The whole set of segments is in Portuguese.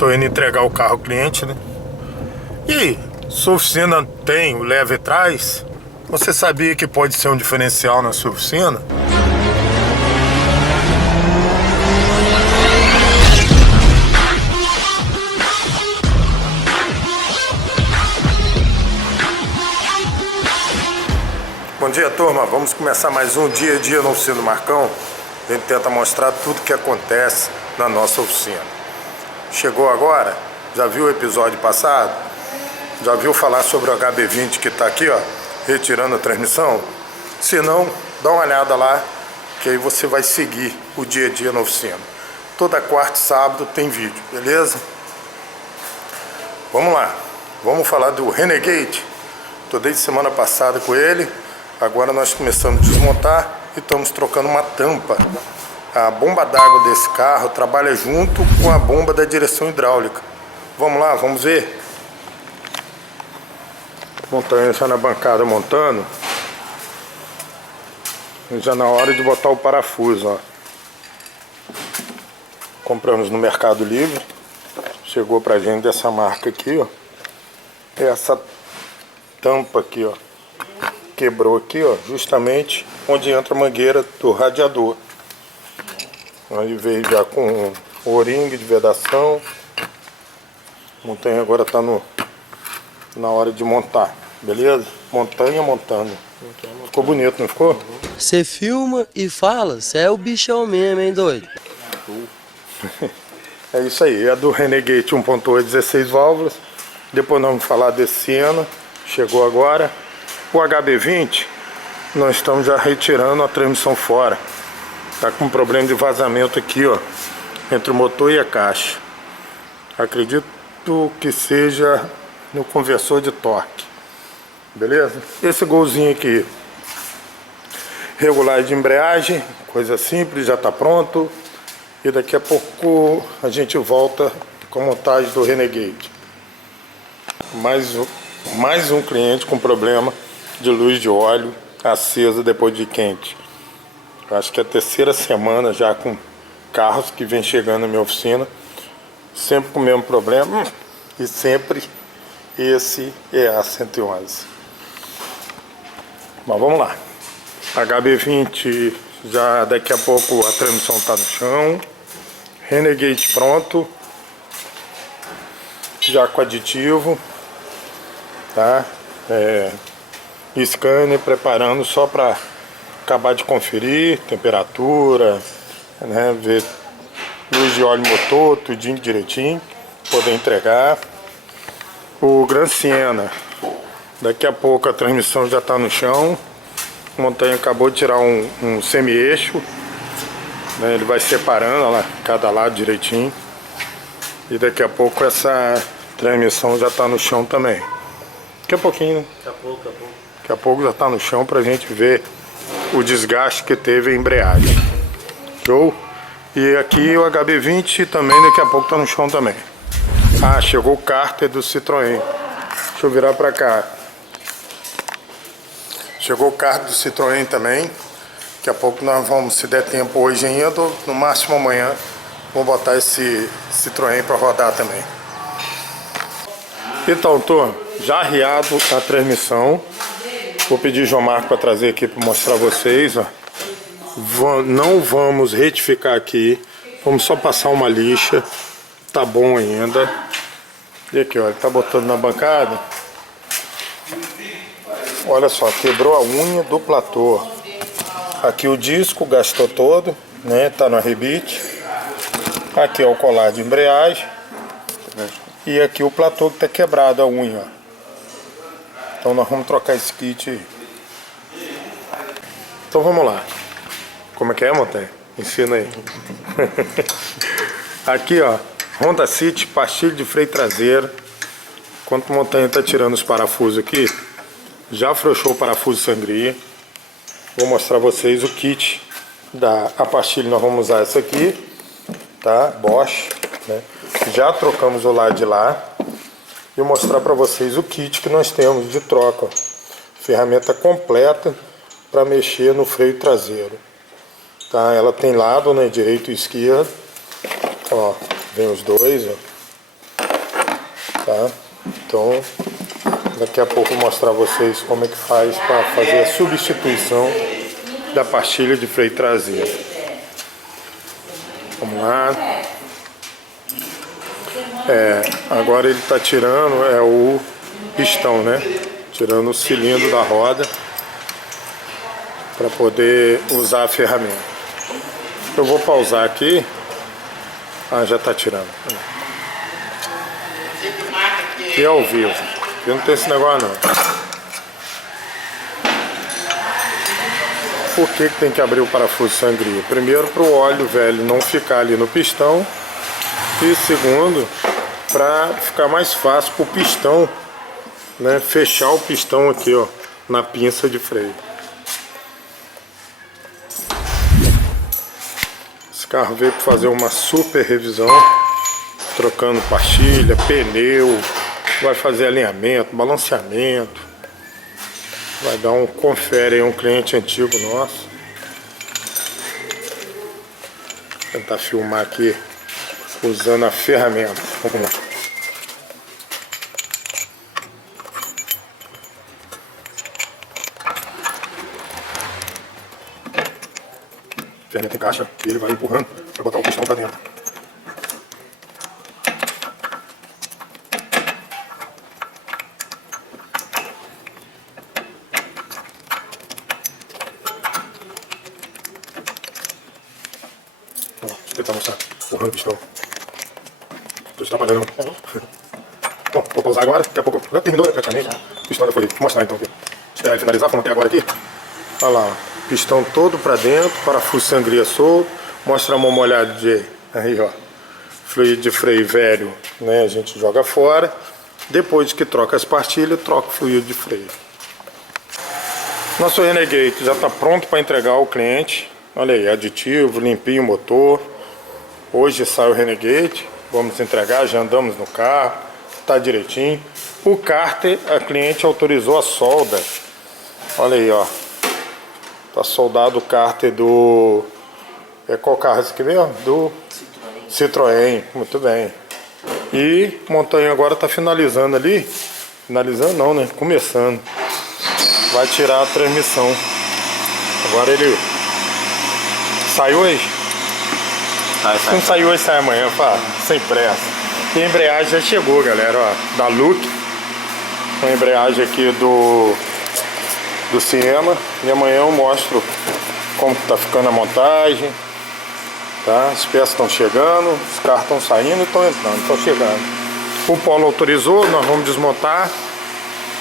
Tô indo entregar o carro ao cliente, né? E sua oficina tem o leve e trás? Você sabia que pode ser um diferencial na sua oficina? Bom dia, turma. Vamos começar mais um dia a dia na oficina do Marcão. A gente tenta mostrar tudo que acontece na nossa oficina. Chegou agora? Já viu o episódio passado? Já viu falar sobre o HB20 que está aqui, ó, retirando a transmissão? Se não, dá uma olhada lá, que aí você vai seguir o dia a dia na oficina. Toda quarta e sábado tem vídeo, beleza? Vamos lá. Vamos falar do Renegade. Tô desde semana passada com ele. Agora nós começamos a desmontar e estamos trocando uma tampa. A bomba d'água desse carro trabalha junto com a bomba da direção hidráulica. Vamos lá, vamos ver? Montando já na bancada, montando. E já na hora de botar o parafuso, ó. Compramos no Mercado Livre. Chegou pra gente dessa marca aqui, ó. Essa tampa aqui, ó. Quebrou aqui, ó, justamente onde entra a mangueira do radiador. Aí veio já com o O-ring de vedação. Montanha agora tá na hora de montar, beleza? Montanha montando. Ficou bonito, não ficou? Você filma e fala, você é o bichão mesmo, hein, doido? É isso aí, é do Renegade 1.8, 16 válvulas. Depois nós vamos falar desse Siena, chegou agora. O HB20, nós estamos já retirando a transmissão fora. Tá com um problema de vazamento aqui, ó, entre o motor e a caixa. Acredito que seja no conversor de torque. Beleza? Esse golzinho aqui, regulagem de embreagem, coisa simples, já tá pronto. E daqui a pouco a gente volta com a montagem do Renegade. Mais um cliente com problema de luz de óleo acesa depois de quente. Acho que é a terceira semana já com carros que vem chegando na minha oficina, sempre com o mesmo problema, e sempre esse é a 111. Mas vamos lá. HB20 já daqui a pouco a transmissão está no chão. Renegade pronto, já com aditivo, tá? Scanner preparando só para acabar de conferir temperatura, né, ver luz de óleo motor, tudinho direitinho, poder entregar. O Gran Siena, daqui a pouco a transmissão já está no chão. A Montanha acabou de tirar um semi-eixo, né, ele vai separando, olha lá, cada lado direitinho. E daqui a pouco essa transmissão já está no chão também. Daqui a pouquinho, né? Daqui a pouco já está no chão pra gente ver o desgaste que teve a embreagem. Show? E aqui o HB20 também daqui a pouco está no chão também. Ah, chegou o cárter do Citroën. Deixa eu virar pra cá. Chegou o cárter do Citroën também. Daqui a pouco nós vamos, se der tempo hoje ainda, no máximo amanhã, vamos botar esse Citroën para rodar também. Então, turma, já arriado a transmissão. Vou pedir João Marco para trazer aqui para mostrar a vocês, ó. Não vamos retificar aqui, vamos só passar uma lixa, tá bom ainda. E aqui, ó, ele tá botando na bancada. Olha só, quebrou a unha do platô. Aqui o disco gastou todo, né? Tá no arrebite. Aqui é o colar de embreagem. E aqui o platô que tá quebrado, a unha, ó. Então nós vamos trocar esse kit aí. Então vamos lá. Como é que é, Montanha? Ensina aí. Aqui, ó, Honda City, pastilha de freio traseiro. Enquanto o Montanha tá tirando os parafusos aqui, já afrouxou o parafuso sangria. Vou mostrar a vocês o kit a pastilha. Nós vamos usar essa aqui, tá? Bosch, né? Já trocamos o lado de lá. E mostrar para vocês o kit que nós temos de troca. Ferramenta completa para mexer no freio traseiro. Tá? Ela tem lado, né, direito e esquerdo. Ó, vem os dois, ó. tá? Então, daqui a pouco eu vou mostrar a vocês como é que faz para fazer a substituição da pastilha de freio traseiro. Vamos lá. Agora ele está tirando o pistão, né? Tirando o cilindro da roda para poder usar a ferramenta. Eu vou pausar aqui. Já está tirando. Aqui é ao vivo. Aqui não tem esse negócio não. Por que tem que abrir o parafuso de sangria? Primeiro, para o óleo velho não ficar ali no pistão. E segundo, para ficar mais fácil para o pistão, né, fechar o pistão aqui, ó, na pinça de freio. Esse carro veio para fazer uma super revisão, trocando pastilha, pneu, vai fazer alinhamento, balanceamento, vai dar um confere aí, um cliente antigo nosso. Vou tentar filmar aqui usando a ferramenta. Vamos lá. A ferramenta encaixa e ele vai empurrando para botar o pistão para dentro. Deixa eu tentar mostrar empurrando o pistão. Estou trabalhando. Bom, vou pausar agora, daqui a pouco. Já terminou, né, praticamente. O pistão já foi. Vou mostrar então aqui. Esperar ele finalizar, como até agora aqui. Olha lá, pistão todo para dentro, parafuso sangria solto. Mostra uma olhada de aí, ó, fluido de freio velho, né? A gente joga fora. Depois que troca as pastilhas, troca o fluido de freio. Nosso Renegade já está pronto para entregar ao cliente. Olha aí, aditivo, limpinho o motor. Hoje sai o Renegade, vamos entregar, já andamos no carro, tá direitinho. O cárter, a cliente autorizou a solda. Olha aí, ó. Tá soldado o cárter do... qual carro esse aqui mesmo? Do Citroën. Muito bem. E Montanha agora tá finalizando ali. Finalizando não, né? Começando. Vai tirar a transmissão. Agora ele... Saiu hoje? Se não saiu hoje, sai amanhã, pá. Sem pressa. E a embreagem já chegou, galera, ó. Da Look. A embreagem aqui do Siena. E amanhã eu mostro como que tá ficando a montagem. Tá? As peças estão chegando, os carros estão saindo e estão entrando, estão chegando. O Paulo autorizou, nós vamos desmontar.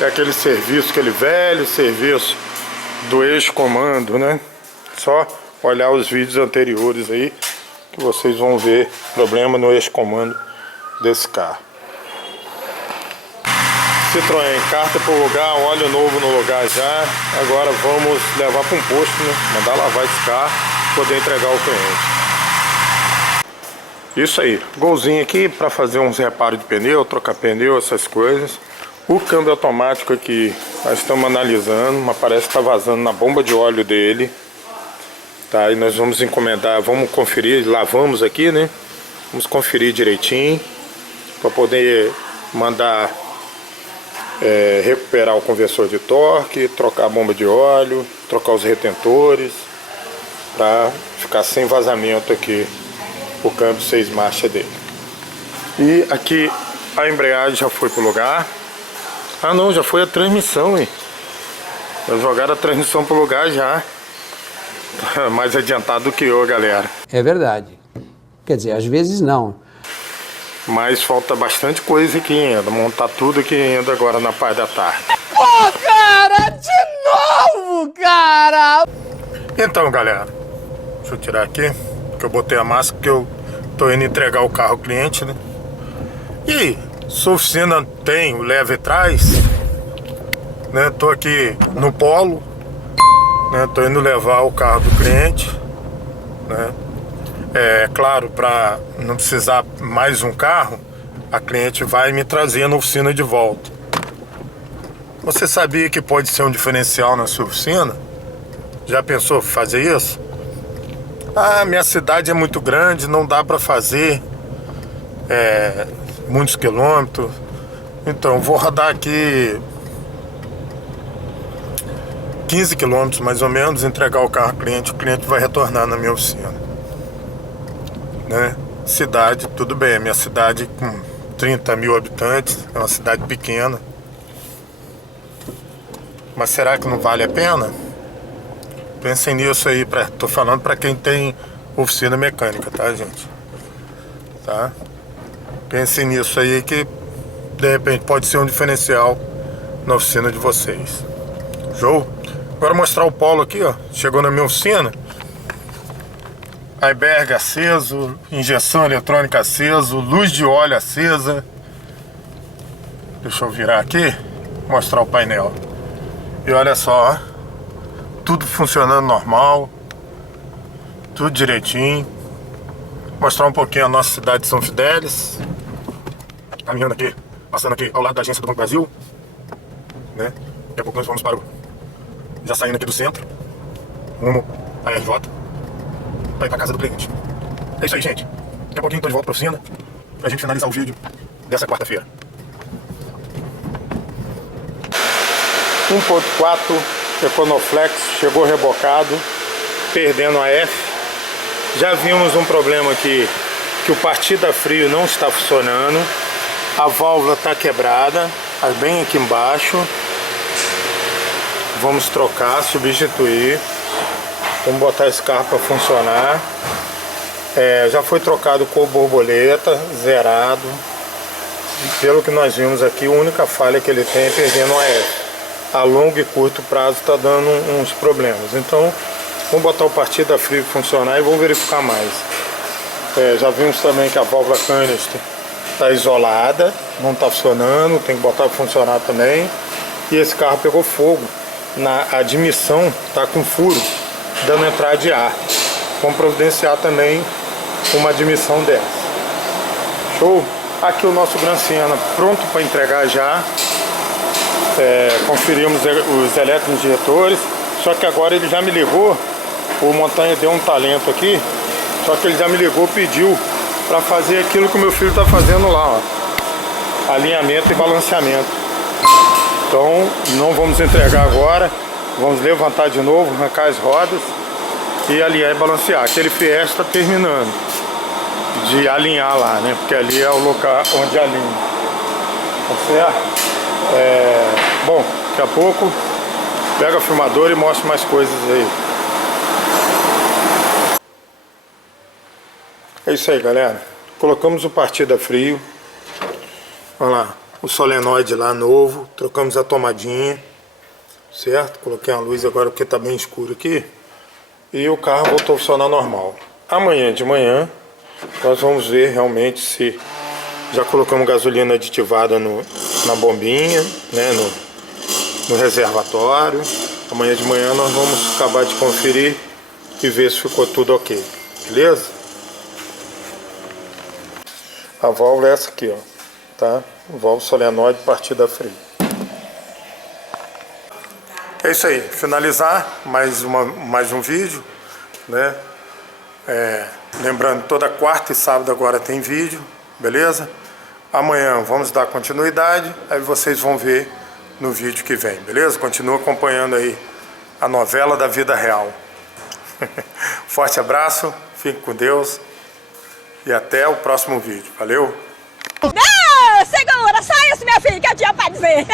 É aquele serviço, aquele velho serviço do eixo comando, né? Só olhar os vídeos anteriores aí que vocês vão ver problema no eixo comando desse carro. Citroën, carta para o lugar, óleo novo no lugar já. Agora vamos levar para um posto, né? Mandar lavar esse carro, poder entregar ao cliente. Isso aí, golzinho aqui para fazer uns reparos de pneu, trocar pneu, essas coisas. O câmbio automático aqui, nós estamos analisando, mas parece que está vazando na bomba de óleo dele. Tá, e nós vamos encomendar, vamos conferir, lavamos aqui, né? Vamos conferir direitinho para poder mandar recuperar o conversor de torque, trocar a bomba de óleo, trocar os retentores, para ficar sem vazamento aqui o câmbio 6 marchas dele. E aqui a embreagem já foi pro lugar. Ah não, já foi a transmissão, hein? Já jogaram a transmissão pro lugar já. Mais adiantado do que eu, galera. É verdade. Quer dizer, às vezes não. Mas falta bastante coisa aqui ainda. Montar tudo aqui ainda agora na parte da tarde. Pô, cara! De novo, cara! Então, galera, deixa eu tirar aqui, que eu botei a máscara, porque eu tô indo entregar o carro ao cliente, né? E sua oficina tem o leve e traz, né? Tô aqui no polo, né? Tô indo levar o carro do cliente, né? É claro, para não precisar mais um carro, a cliente vai me trazer na oficina de volta. Você sabia que pode ser um diferencial na sua oficina? Já pensou em fazer isso? Ah, minha cidade é muito grande, não dá para fazer muitos quilômetros. Então, vou rodar aqui 15 quilômetros mais ou menos, entregar o carro ao cliente. O cliente vai retornar na minha oficina, né? Cidade, tudo bem, minha cidade com 30 mil habitantes, é uma cidade pequena. Mas será que não vale a pena? Pensem nisso aí, tô falando para quem tem oficina mecânica, tá, gente? Tá? Pensem nisso aí que de repente pode ser um diferencial na oficina de vocês. Show? Agora mostrar o Polo aqui, ó. Chegou na minha oficina. Airbag aceso, injeção eletrônica aceso, luz de óleo acesa. Deixa eu virar aqui, mostrar o painel. E olha só, ó, tudo funcionando normal, tudo direitinho. Mostrar um pouquinho a nossa cidade de São Fidélis. Caminhando aqui, passando aqui ao lado da agência do Banco Brasil, né? Daqui a pouco nós vamos para o... Já saindo aqui do centro, rumo à RJ, para ir para casa do cliente. É isso aí, gente. Daqui a pouquinho estou de volta para a oficina, para a gente finalizar o vídeo dessa quarta-feira. 1.4 Econoflex chegou rebocado, perdendo a F. Já vimos um problema aqui, que o partida frio não está funcionando. A válvula está quebrada, bem aqui embaixo. Vamos trocar, substituir. Vamos botar esse carro para funcionar. Já foi trocado com borboleta, zerado. E pelo que nós vimos aqui, a única falha que ele tem é perdendo a F. A longo e curto prazo está dando uns problemas. Então, vamos botar o partida frio funcionar e vamos verificar mais. Já vimos também que a válvula canister está isolada, não está funcionando, tem que botar para funcionar também. E esse carro pegou fogo. A admissão está com furo, dando entrada de ar. Vamos providenciar também uma admissão dessa. Show? Aqui o nosso Gran Siena pronto para entregar já. Conferimos os eletroinjetores, só que agora ele já me ligou. O Montanha deu um talento aqui, só que ele já me ligou, pediu para fazer aquilo que o meu filho está fazendo lá, ó. Alinhamento e balanceamento. Então não vamos entregar agora, vamos levantar de novo, arrancar as rodas e alinhar e balancear. Aquele Fiesta está terminando de alinhar lá, né? Porque ali é o local onde alinha. Tá certo? Bom, daqui a pouco pega o filmador e mostra mais coisas aí. É isso aí, galera. Colocamos o partida frio. Olha lá, o solenoide lá novo. Trocamos a tomadinha, certo? Coloquei a luz agora porque tá bem escuro aqui. E o carro voltou a funcionar normal. Amanhã de manhã nós vamos ver realmente se já colocamos gasolina aditivada na bombinha, né, no reservatório. Amanhã de manhã nós vamos acabar de conferir e ver se ficou tudo ok, beleza? A válvula é essa aqui, ó, tá? Válvula solenoide partida frio. É isso aí, finalizar mais um vídeo, né? Lembrando, toda quarta e sábado agora tem vídeo, beleza? Amanhã vamos dar continuidade, aí vocês vão ver no vídeo que vem, beleza? Continua acompanhando aí a novela da vida real. Forte abraço, fique com Deus e até o próximo vídeo. Valeu! Não, segura, só isso, meu filho, que eu tinha pra dizer.